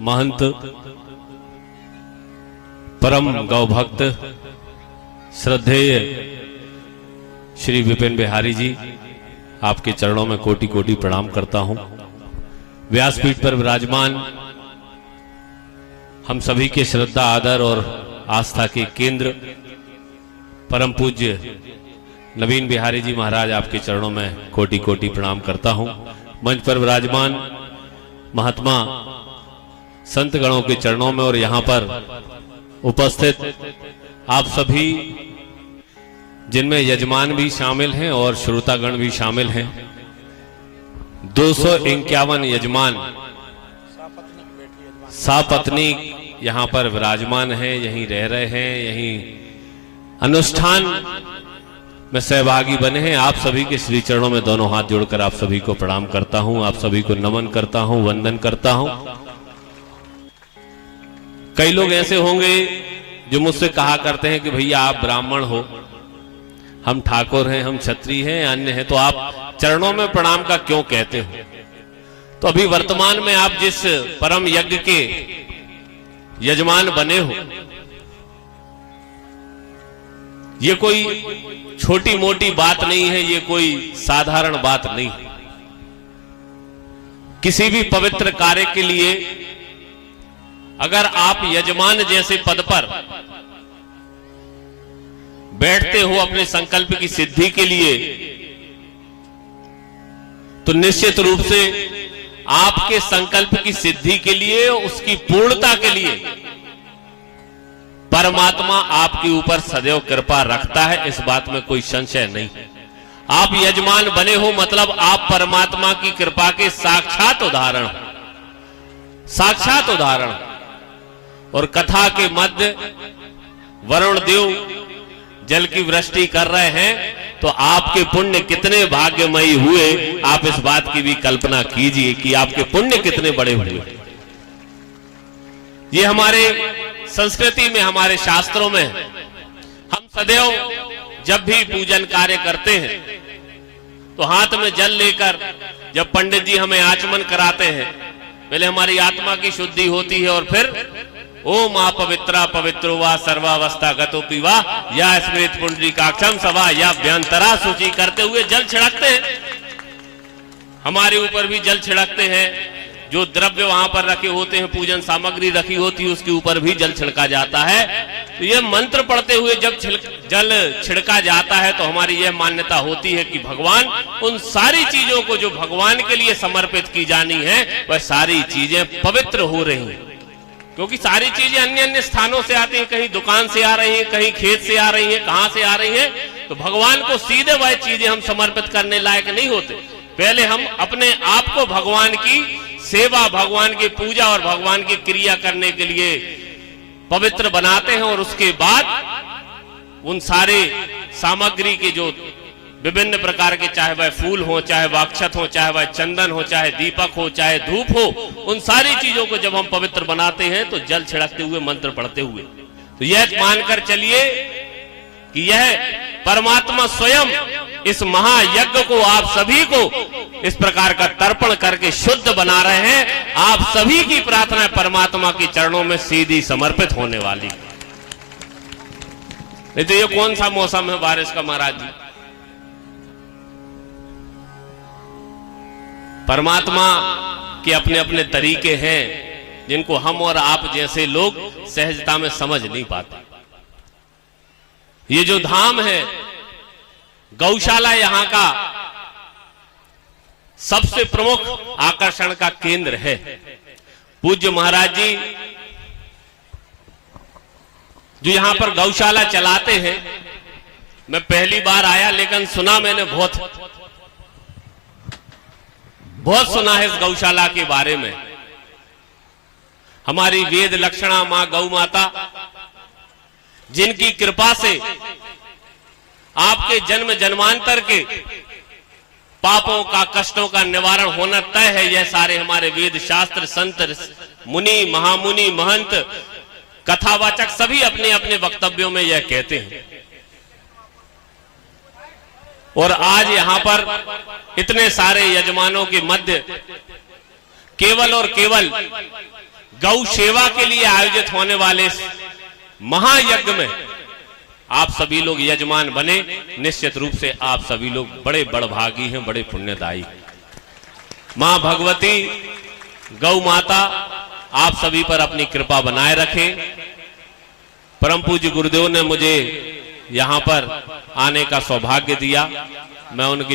महंत परम गौ भक्त श्रद्धेय श्री विपिन बिहारी जी, आपके चरणों में कोटि कोटि प्रणाम करता हूं। व्यासपीठ पर विराजमान हम सभी के श्रद्धा आदर और आस्था के केंद्र परम पूज्य नवीन बिहारी जी महाराज, आपके चरणों में कोटि कोटि प्रणाम करता हूं। मंच पर विराजमान महात्मा संत गणों के चरणों में और यहां पर उपस्थित आप सभी, जिनमें यजमान भी शामिल हैं और श्रोतागण भी शामिल हैं, 251 यजमान सापत्नी यहां पर विराजमान हैं, यहीं रह रहे हैं, यहीं अनुष्ठान में सहभागी बने हैं। आप सभी के श्री चरणों में दोनों हाथ जोड़कर आप सभी को प्रणाम करता हूं, आप सभी को नमन करता हूं, वंदन करता हूं। कई लोग ऐसे होंगे जो मुझसे कहा करते हैं कि भैया आप ब्राह्मण हो, हम ठाकुर हैं, हम क्षत्रिय हैं, अन्य हैं, तो आप चरणों में प्रणाम का क्यों कहते हो? तो अभी वर्तमान में आप जिस परम यज्ञ के यजमान बने हो, ये कोई छोटी मोटी बात नहीं है, ये कोई साधारण बात नहीं। किसी भी पवित्र कार्य के लिए अगर आप यजमान जैसे पद पर बैठते हो अपने संकल्प की सिद्धि के लिए, तो निश्चित रूप से आपके संकल्प की सिद्धि के लिए, उसकी पूर्णता के लिए परमात्मा आपके ऊपर सदैव कृपा रखता है, इस बात में कोई संशय नहीं। आप यजमान बने हो मतलब आप परमात्मा की कृपा के साक्षात उदाहरण हो, साक्षात उदाहरण। और कथा के मध्य वरुण देव जल की वृष्टि कर रहे हैं, तो आपके पुण्य कितने भाग्यमयी हुए, आप इस बात की भी कल्पना कीजिए कि आपके पुण्य कितने बड़े हुए। ये हमारे संस्कृति में, हमारे शास्त्रों में, हम सदैव जब भी पूजन कार्य करते हैं तो हाथ में जल लेकर जब पंडित जी हमें आचमन कराते हैं, पहले हमारी आत्मा की शुद्धि होती है और फिर ओम पवित्रा पवित्रो वा सर्वावस्था गतोपि वा या स्मृत पुंडरीकाक्षम सवा या व्यंतरा सूची करते हुए जल छिड़कते हैं। हमारे ऊपर भी जल छिड़कते हैं, जो द्रव्य वहां पर रखे होते हैं, पूजन सामग्री रखी होती है, उसके ऊपर भी जल छिड़का जाता है। तो यह मंत्र पढ़ते हुए जब जल छिड़का जाता है तो हमारी यह मान्यता होती है कि भगवान उन सारी चीजों को जो भगवान के लिए समर्पित की जानी है, वह सारी चीजें पवित्र हो रही हैं। क्योंकि सारी चीजें अन्य अन्य स्थानों से आती हैं, कहीं दुकान से आ रही हैं, कहीं खेत से आ रही हैं, कहां से आ रही हैं, तो भगवान को सीधे वह चीजें हम समर्पित करने लायक नहीं होते। पहले हम अपने आप को भगवान की सेवा, भगवान की पूजा और भगवान की क्रिया करने के लिए पवित्र बनाते हैं, और उसके बाद उन सारे सामग्री के जो विभिन्न प्रकार के, चाहे वह फूल हो, चाहे वह अक्षत हो, चाहे वह चंदन हो, चाहे दीपक हो, चाहे धूप हो, उन सारी चीजों को जब हम पवित्र बनाते हैं तो जल छिड़कते हुए, मंत्र पढ़ते हुए, तो यह मानकर चलिए कि यह परमात्मा स्वयं इस महायज्ञ को आप सभी को इस प्रकार का तर्पण करके शुद्ध बना रहे हैं। आप सभी की प्रार्थना परमात्मा के चरणों में सीधी समर्पित होने वाली। नहीं तो ये कौन सा मौसम है बारिश का महाराज जी? परमात्मा के अपने अपने तरीके हैं जिनको हम और आप जैसे लोग सहजता में समझ नहीं पाते। ये जो धाम है गौशाला, यहां का सबसे प्रमुख आकर्षण का केंद्र है। पूज्य महाराज जी जो यहां पर गौशाला चलाते हैं, मैं पहली बार आया लेकिन सुना मैंने बहुत सुना है इस गौशाला के बारे में। हमारी वेद लक्षणा मां गौ माता, जिनकी कृपा से आपके जन्म जन्मांतर के पापों का, कष्टों का निवारण होना तय है, यह सारे हमारे वेद शास्त्र, संत, मुनि, महामुनि, महंत, कथावाचक सभी अपने अपने वक्तव्यों में यह कहते हैं। और आज यहां पर इतने सारे यजमानों के मध्य केवल और केवल गौ सेवा के लिए आयोजित होने वाले इस महायज्ञ में आप सभी लोग यजमान बने। निश्चित रूप से आप सभी लोग बड़े बड़भागी हैं, बड़े पुण्यदायी। मां भगवती गौ माता आप सभी पर अपनी कृपा बनाए रखे। परम पूज्य गुरुदेव ने मुझे यहां पर आने का सौभाग्य दिया। मैं उनकी